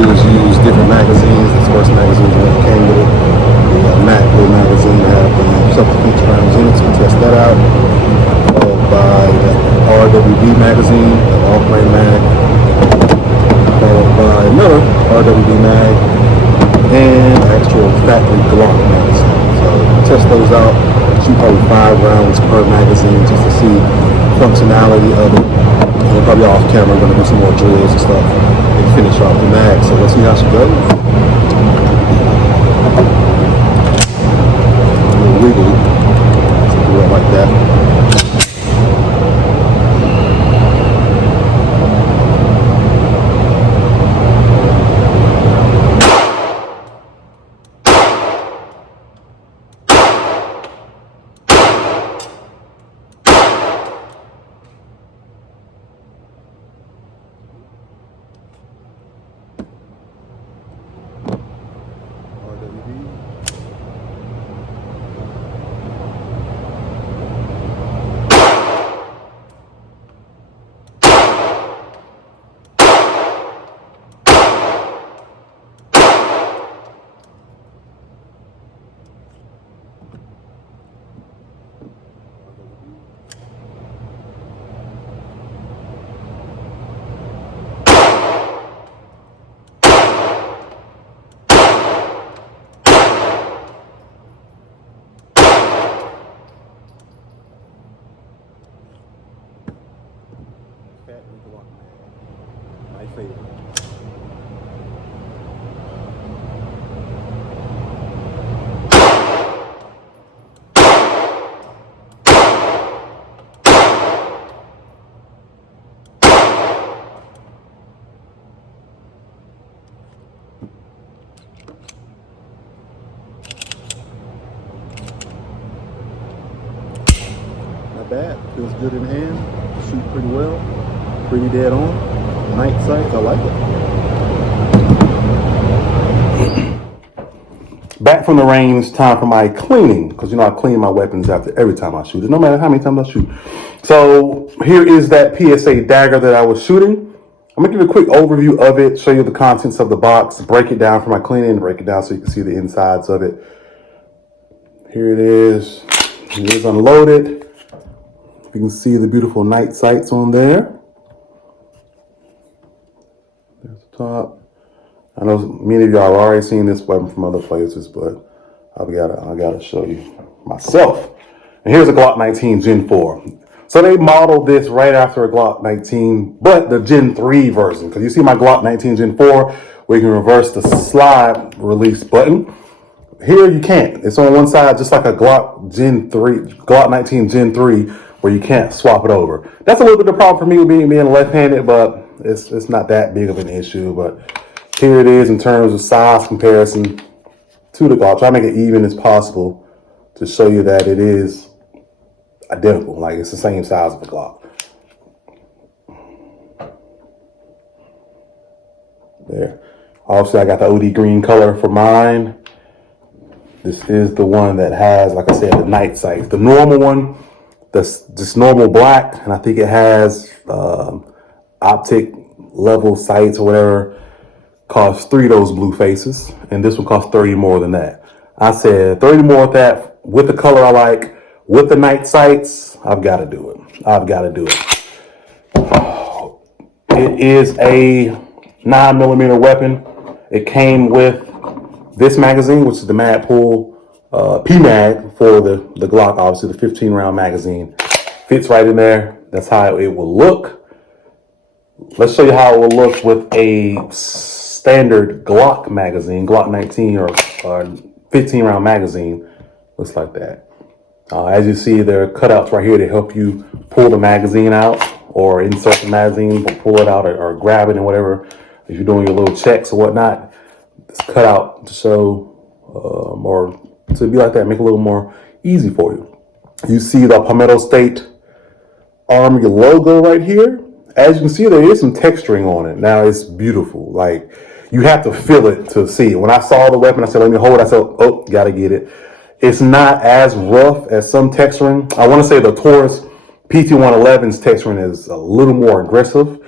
did is use different magazines. This first magazine that came with it, the Mac Blue magazine, had the self-defense rounds in it, so test that out. Followed by the RWB magazine, the off-brand mag. Followed by another RWB mag and actual factory Glock magazine. So test those out. Shoot probably 5 rounds per magazine just to see functionality of it. And probably off camera, we're gonna do some more drills and stuff and finish off the mag. So let's see how she goes. A little wiggly, something real like that. My favorite. Not bad. Feels good in hand. Shoot pretty well. Pretty dead on. Night sights, I like it. Back from the range, time for my cleaning. Because you know I clean my weapons after every time I shoot it, no matter how many times I shoot. So here is that PSA Dagger that I was shooting. I'm gonna give you a quick overview of it, show you the contents of the box, break it down for my cleaning, break it down so you can see the insides of it. Here it is. It is unloaded. You can see the beautiful night sights on there. There's the top. I know many of y'all have already seen this weapon from other places, but I gotta show you myself. And here's a Glock 19 Gen 4. So they modeled this right after a Glock 19, but the Gen 3 version. Because you see my Glock 19 Gen 4, where you can reverse the slide release button. Here you can't. It's on one side, just like a Glock 19 Gen 3, where you can't swap it over. That's a little bit of a problem for me with being left-handed, but it's not that big of an issue. But here it is in terms of size comparison to the Glock. Try to make it even as possible to show you that it is identical. Like it's the same size of the Glock. There. Obviously, I got the OD green color for mine. This is the one that has, like I said, the night sights. The normal one, that's just normal black, and I think it has optic level sights or whatever, costs 3 of those blue faces, and this one costs 30 more than that. I said 30 more with that, with the color I like, with the night sights. I've got to do it. I've got to do it. It is a 9mm weapon. It came with this magazine, which is the Magpul P-Mag for the Glock, obviously the 15-round magazine. Fits right in there. That's how it will look. Let's show you how it will look with a standard Glock magazine, Glock 19 or 15-round magazine. Looks like that. As you see, there are cutouts right here to help you pull the magazine out or insert the magazine, or pull it out or grab it and whatever. If you're doing your little checks or whatnot, it's cut out to show or to be like that, make it a little more easy for you. You see the Palmetto State Army logo right here. As you can see, there is some texturing on it. Now it's beautiful. Like you have to feel it to see it. When I saw the weapon, I said, let me hold it. I said, oh, gotta get it. It's not as rough as some texturing. I want to say the Taurus PT-111's texturing is a little more aggressive.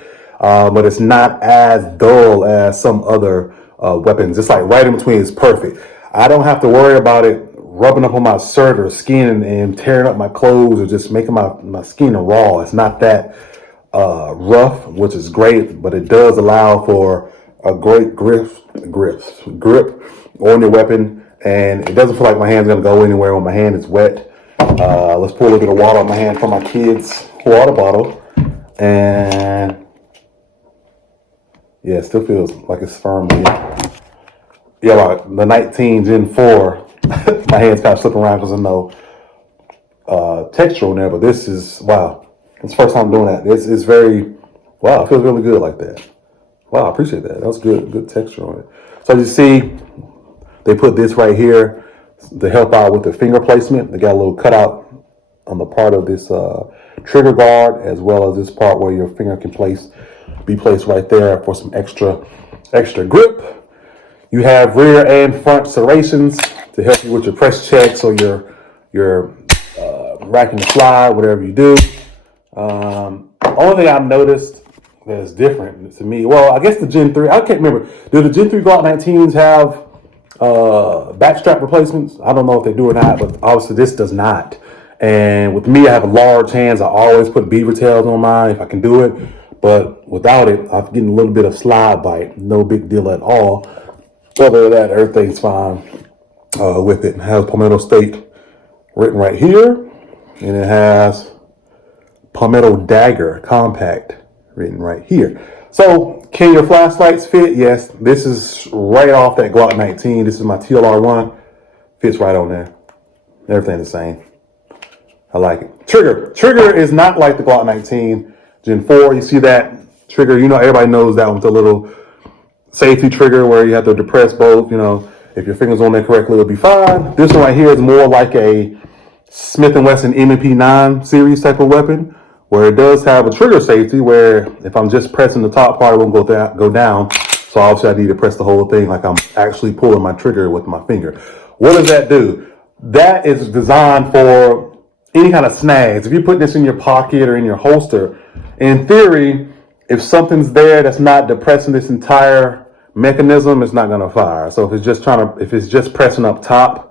but it's not as dull as some other weapons. It's like right in between. It's perfect. I don't have to worry about it rubbing up on my shirt or skin and tearing up my clothes or just making my skin raw. It's not that rough, which is great, but it does allow for a great grip on your weapon, and it doesn't feel like my hand's gonna go anywhere when my hand is wet. Let's pour a little bit of water on my hand from my kids' water bottle, and yeah, it still feels like it's firm again. Yeah, like the 19 Gen 4, my hand's kind of slipping around because there's no texture on there, but this is, wow. It's the first time doing that. It's very, wow, it feels really good like that. Wow, I appreciate that. That was good texture on it. So you see, they put this right here to help out with the finger placement. They got a little cutout on the part of this trigger guard, as well as this part where your finger can be placed right there for some extra grip. You have rear and front serrations to help you with your press checks or your racking the fly, whatever you do. Only thing I've noticed that is different to me, well, I guess the Gen 3, I can't remember. Do the Gen 3 Glock 19s have backstrap replacements? I don't know if they do or not, but obviously this does not. And with me, I have large hands. I always put beavertails on mine if I can do it. But without it, I'm getting a little bit of slide bite. No big deal at all. Other than that, everything's fine with it. It has Palmetto State written right here. And it has Palmetto Dagger Compact written right here. So, can your flashlights fit? Yes. This is right off that Glock 19. This is my TLR1. Fits right on there. Everything the same. I like it. Trigger is not like the Glock 19 Gen 4. You see that trigger? You know, everybody knows that one's a little safety trigger where you have to depress both. You know, if your finger's on there correctly, it'll be fine. This one right here is more like a Smith & Wesson M&P 9 series type of weapon, where it does have a trigger safety where if I'm just pressing the top part, it won't go down. So obviously I need to press the whole thing like I'm actually pulling my trigger with my finger. What does that do? That is designed for any kind of snags. If you put this in your pocket or in your holster, in theory, if something's there that's not depressing this entire mechanism, it's not going to fire. So if it's just pressing up top,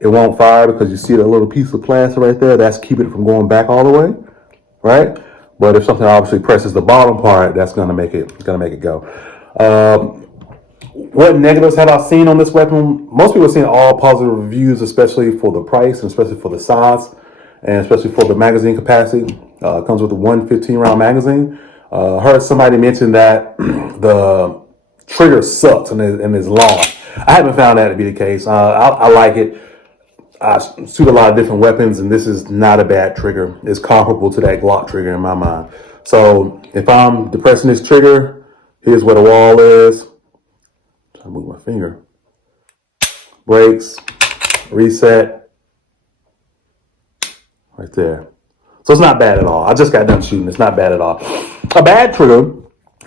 it won't fire because you see that little piece of plastic right there. That's keeping it from going back all the way, right? But if something obviously presses the bottom part, that's going to make it go. What negatives have I seen on this weapon? Most people have seen all positive reviews, especially for the price and especially for the size and especially for the magazine capacity. It comes with a 115 round magazine. Heard somebody mention that the trigger sucks and is long. I haven't found that to be the case. I like it. I shoot a lot of different weapons, and this is not a bad trigger. It's comparable to that Glock trigger in my mind. So if I'm depressing this trigger, here's where the wall is. Try to move my finger. Brakes, reset, right there. So it's not bad at all. I just got done shooting. It's not bad at all. A bad trigger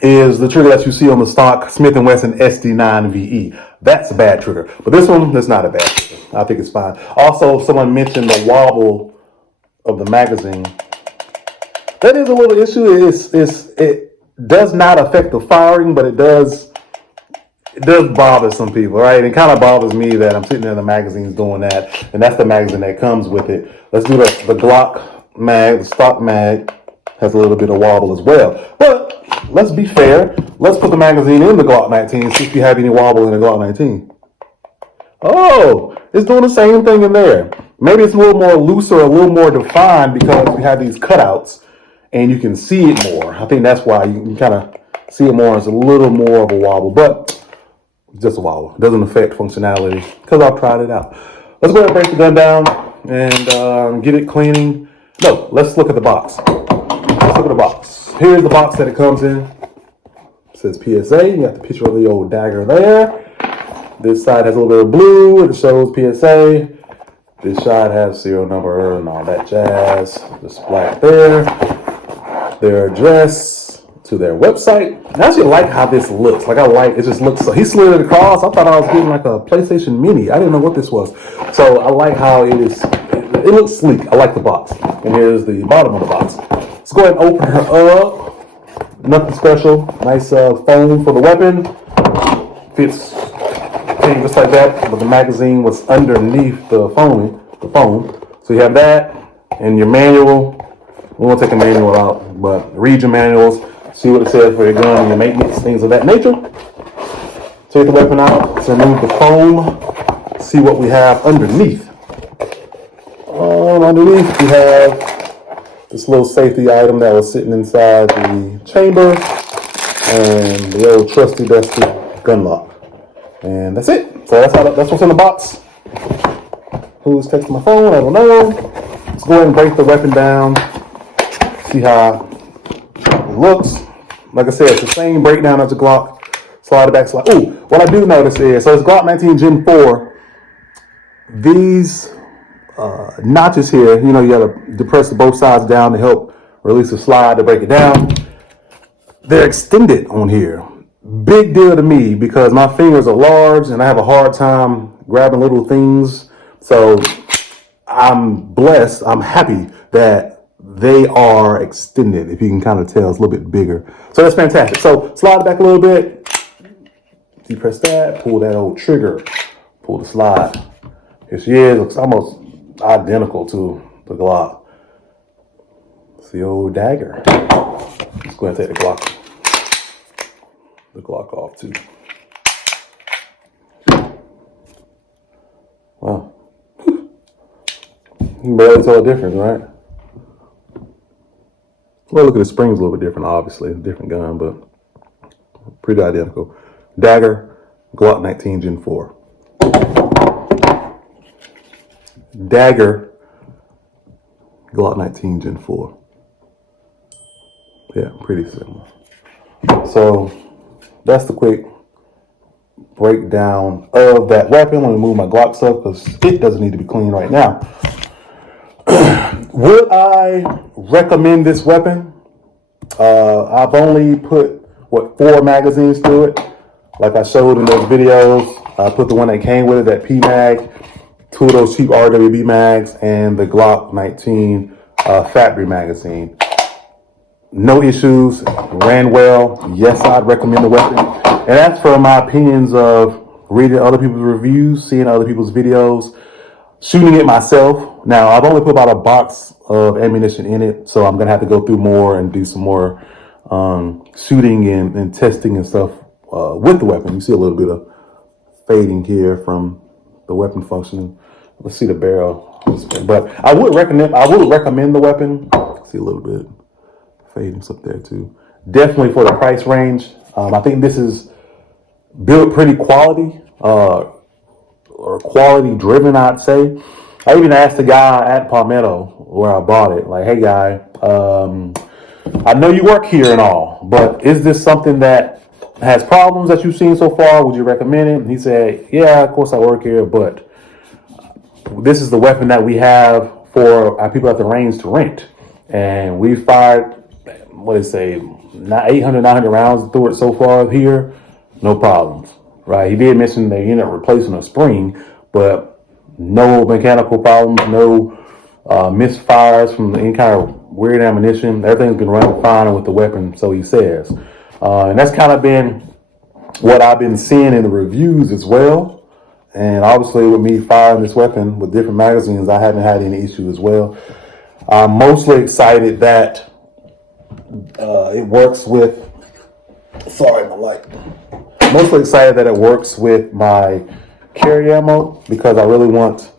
is the trigger that you see on the stock Smith & Wesson SD9VE. That's a bad trigger. But this one, that's not a bad trigger. I think it's fine. Also, someone mentioned the wobble of the magazine. That is a little issue. It does not affect the firing, but it does bother some people, right? It kind of bothers me that I'm sitting there in the magazines doing that, and that's the magazine that comes with it. Let's do the Glock mag, the stock mag has a little bit of wobble as well. But let's be fair. Let's put the magazine in the Glock 19, see if you have any wobble in the Glock 19. Oh, it's doing the same thing in there. Maybe it's a little more looser, a little more defined because we have these cutouts and you can see it more. I think that's why you can kind of see it more as a little more of a wobble, but just a wobble. It doesn't affect functionality because I've tried it out. Let's go ahead and break the gun down and get it cleaning. No, let's look at the box. Let's look at the box. Here's the box that it comes in. It says PSA. You got the picture of the old dagger there. This side has a little bit of blue. It shows PSA. This side has serial number and all that jazz. Just black there. Their address to their website. I actually like how this looks. It just looks so. He slid it across. I thought I was getting like a PlayStation Mini. I didn't know what this was. So I like how it is. It looks sleek. I like the box. And here's the bottom of the box. Let's go ahead and open her up. Nothing special. Nice foam for the weapon. Fits just like that, but the magazine was underneath the foam. So you have that and your manual. We won't take a manual out, but read your manuals, see what it says for your gun and your maintenance, things of that nature. Take the weapon out, let's remove the foam, see what we have underneath. Underneath we have this little safety item that was sitting inside the chamber and the old trusty dusty gun lock. And that's it. So that's what's in the box. Who's texting my phone? I don't know. Let's go ahead and break the weapon down. See how it looks. Like I said, it's the same breakdown as the Glock. Slide it back. Slide. Ooh, what I do notice is, so it's Glock 19 Gen 4. These notches here, you know, you gotta depress both sides down to help release the slide to break it down. They're extended on here. Big deal to me because my fingers are large and I have a hard time grabbing little things. So I'm blessed. I'm happy that they are extended. If you can kind of tell, it's a little bit bigger. So that's fantastic. So slide it back a little bit. Depress that. Pull that old trigger. Pull the slide. Here she is. Looks almost identical to the Glock. It's the old dagger. Let's go ahead and take the Glock off too. Wow. You can barely tell the difference, right? Well, look at the springs a little bit different, obviously. Different gun, but pretty identical. Dagger, Glock 19 Gen 4. Dagger, Glock 19 Gen 4. Yeah, pretty similar. So that's the quick breakdown of that weapon. Let me move my Glock stuff because it doesn't need to be clean right now. Would I recommend this weapon? I've only put, 4 magazines through it. Like I showed in those videos, I put the one that came with it, that P-Mag, 2 of those cheap RWB mags, and the Glock 19 factory magazine. No issues, ran well. Yes, I'd recommend the weapon. And that's from my opinions of reading other people's reviews, seeing other people's videos, shooting it myself. Now, I've only put about a box of ammunition in it, so I'm going to have to go through more and do some more shooting and testing and stuff with the weapon. You see a little bit of fading here from the weapon functioning. Let's see the barrel. But I would recommend the weapon. See a little bit fading up there too. Definitely for the price range. I think this is built pretty quality, or quality driven, I'd say. I even asked the guy at Palmetto where I bought it, like, hey guy, I know you work here and all, but is this something that has problems that you've seen so far? Would you recommend it? And he said, yeah, of course I work here, but this is the weapon that we have for our people at the range to rent. And we've fired, 800, 900 rounds through it so far here. No problems, right? He did mention they ended up replacing a spring, but no mechanical problems, no misfires from any kind of weird ammunition. Everything's been running fine with the weapon, so he says. And that's kind of been what I've been seeing in the reviews as well. And obviously with me firing this weapon with different magazines, I haven't had any issue as well. I'm mostly excited that it works with, mostly excited that it works with my carry ammo because I really want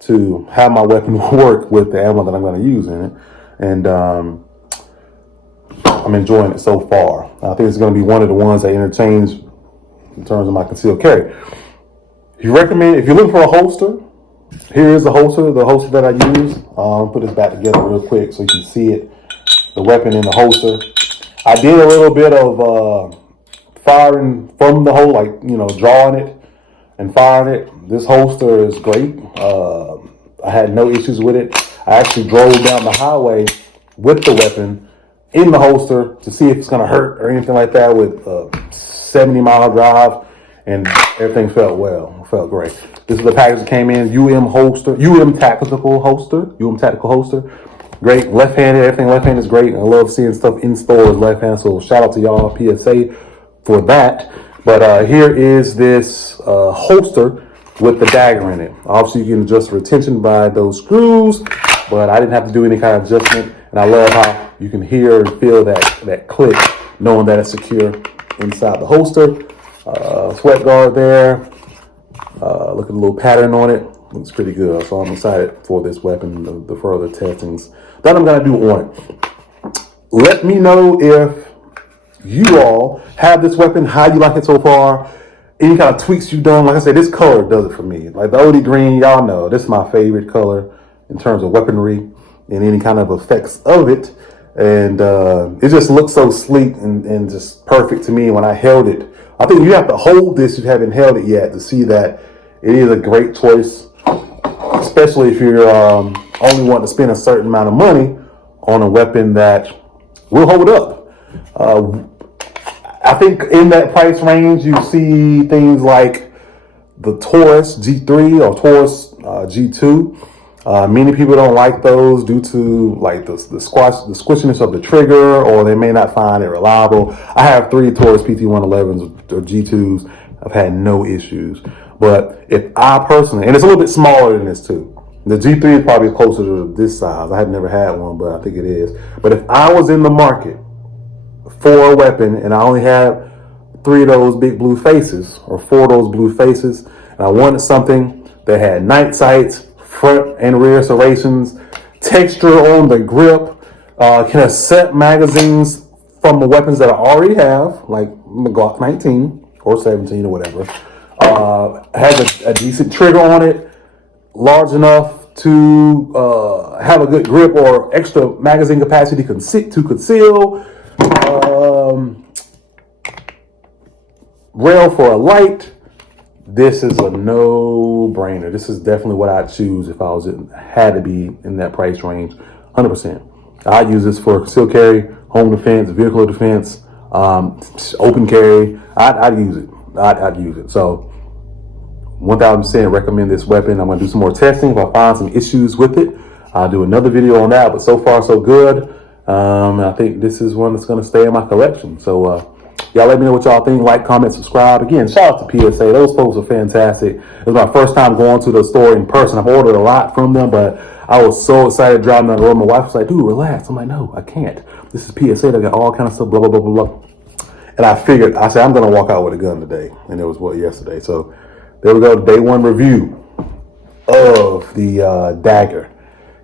to have my weapon work with the ammo that I'm going to use in it. And I'm enjoying it so far. I think it's going to be one of the ones that interchange in terms of my concealed carry. If you're looking for a holster, here is the holster that I use. Put this back together real quick so you can see it, the weapon in the holster. I did a little bit of firing from the hole, drawing it and firing it. This holster is great. I had no issues with it. I actually drove down the highway with the weapon in the holster to see if it's going to hurt or anything like that with a 70-mile drive, and everything felt great. This is the package that came in, UM tactical holster. great. Left-handed, everything left-handed is great. I love seeing stuff in stores left-handed. So shout out to y'all, PSA, for that. But here is this holster with the dagger in it. Obviously, you can adjust retention by those screws, but I didn't have to do any kind of adjustment. And I love how you can hear and feel that click, knowing that it's secure inside the holster. Sweat guard there. Look at the little pattern on it. Looks pretty good. So I'm excited for this weapon, the further testings that I'm gonna do on it. Let me know if you all have this weapon, how you like it so far, any kind of tweaks you've done. Like I said, this color does it for me. Like the OD green, y'all know, this is my favorite color in terms of weaponry and any kind of effects of it. And it just looks so sleek and just perfect to me when I held it. I think you have to hold this if you haven't held it yet to see that it is a great choice, especially if you're only wanting to spend a certain amount of money on a weapon that will hold up. I think in that price range, you see things like the Taurus G3 or Taurus G2. Many people don't like those due to like the squishiness of the trigger, or they may not find it reliable. I have 3 Taurus PT111s or G2s. I've had no issues. But if I personally, and it's a little bit smaller than this too. The G3 is probably closer to this size. I have never had one, but I think it is. But if I was in the market for a weapon and I only had 3 of those big blue faces or 4 of those blue faces, and I wanted something that had night sights, front and rear serrations, texture on the grip, can accept magazines from the weapons that I already have, like the Glock 19 or 17 or whatever, has a decent trigger on it, large enough to have a good grip or extra magazine capacity to conceal, rail for a light. This is a no-brainer. This is definitely what I'd choose if I had to be in that price range, 100%. I'd use this for concealed carry, home defense, vehicle defense, open carry. I'd use it. I'd use it. So 1,000% recommend this weapon. I'm going to do some more testing. If I find some issues with it, I'll do another video on that. But so far, so good. I think this is one that's going to stay in my collection. So y'all let me know what y'all think. Like, comment, subscribe. Again, shout out to PSA. Those folks are fantastic. It was my first time going to the store in person. I've ordered a lot from them, but I was so excited driving down the road. My wife was like, dude, relax. I'm like, no, I can't. This is PSA. They got all kind of stuff, blah, blah, blah, blah, blah. And I figured, I said, I'm going to walk out with a gun today. And it was yesterday. So there we go. Day 1 review of the Dagger.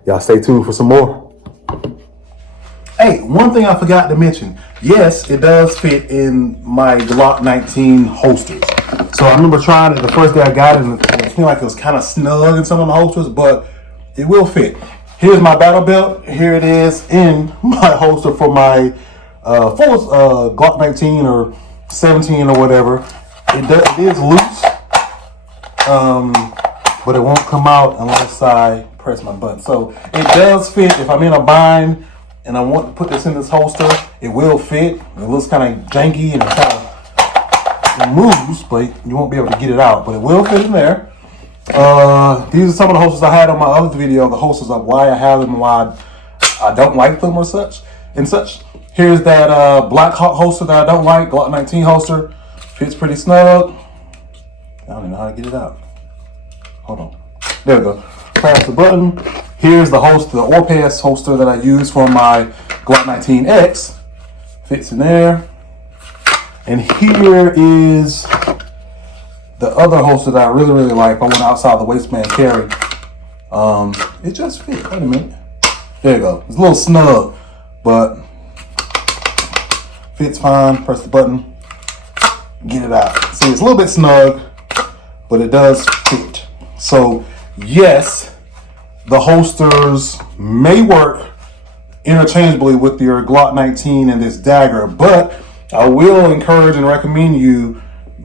Y'all stay tuned for some more. Hey, one thing I forgot to mention. Yes, it does fit in my Glock 19 holsters. So I remember trying it the first day I got it, and it seemed like it was kind of snug in some of the holsters, but it will fit. Here's my battle belt. Here it is in my holster for my full Glock 19 or 17 or whatever. It is loose, but it won't come out unless I press my button. So it does fit. If I'm in a bind and I want to put this in this holster, it will fit. It looks kind of janky and it kind of moves, but you won't be able to get it out. But it will fit in there. These are some of the holsters I had on my other video, the holsters of why I have them and why I don't like them or such. Here's that Black Hawk holster that I don't like, Glock 19 holster. Fits pretty snug. I don't even know how to get it out. Hold on. There we go. Press the button. Here's the holster, the Orpes holster that I use for my Glock 19X. Fits in there. And here is the other holster that I really, really like. I went outside the waistband carry. It just fit. Wait a minute. There you go. It's a little snug, but fits fine. Press the button. Get it out. See, it's a little bit snug, but it does fit. So, yes, the holsters may work interchangeably with your Glock 19 and this Dagger, but I will encourage and recommend you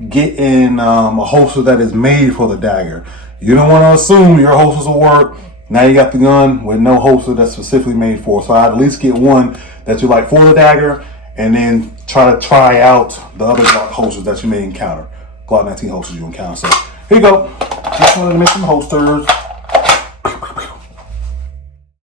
getting a holster that is made for the Dagger. You don't want to assume your holsters will work. Now you got the gun with no holster that's specifically made for. So I'd at least get one that you like for the Dagger, and then try out the other Glock holsters that you may encounter. Glock 19 holsters you encounter. So here you go. Just wanted to mention holsters.